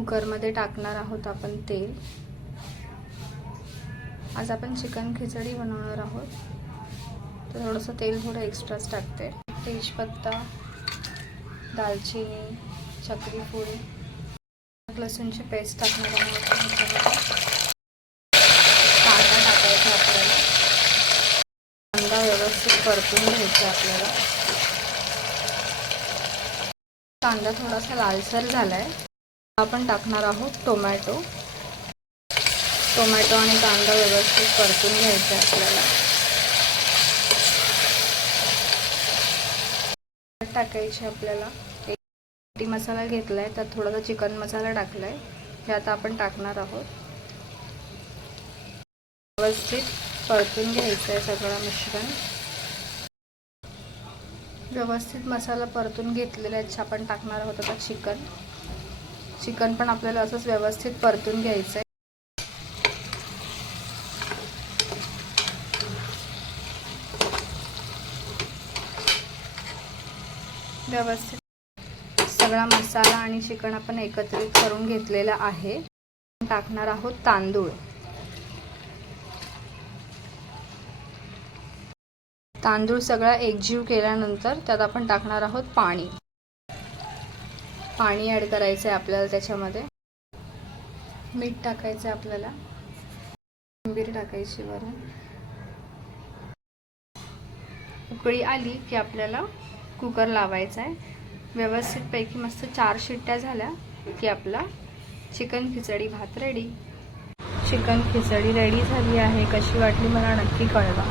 कुकरमध्ये टाकणार आहोत आपण तेल। आज आपण चिकन खिचडी बनवणार आहोत, तर थोडंसं तेल थोडं एक्स्ट्राच टाकते। तेजपत्ता, दालचिनी, चक्री फूल, लसूणची पेस्ट टाकणार आहोत। कांदा टाकायचा आपल्याला, कांदा व्यवस्थित परतून घ्यायचा आपल्याला। कांदा थोडासा लालसर झालाय, आपण टाकणार आहोत टोमॅटो आणि कांदा व्यवस्थित परतून घ्यायचा आपल्याला। टाकायचे आपल्याला एक मसाला घेतलाय, त्यात थोडासा चिकन मसाला टाकलाय, हे आता आपण टाकणार आहोत। व्यवस्थित परतून घ्यायचं आहे सगळं मिश्रण। व्यवस्थित मसाला परतून घेतलेला आहे, आपण टाकणार आहोत आता चिकन पण आपल्याला असंच व्यवस्थित परतून घ्यायचं आहे। व्यवस्थित सगळा मसाला आणि चिकन आपण एकत्रित करून घेतलेला आहे। टाकणार आहोत तांदूळ सगळा एकजीव केल्यानंतर त्यात आपण टाकणार आहोत पाणी ॲड करायचं आहे आपल्याला। त्याच्यामध्ये मीठ टाकायचं आहे आपल्याला, कोथिंबीर टाकायची वरून। उकळी आली की आपल्याला कुकर लावायचा आहे। व्यवस्थित पैकी मस्त 4 शिट्ट्या झाल्या की आपला चिकन खिचडी भात रेडी। चिकन खिचडी रेडी झाली आहे। कशी वाटली मला नक्की कळवा।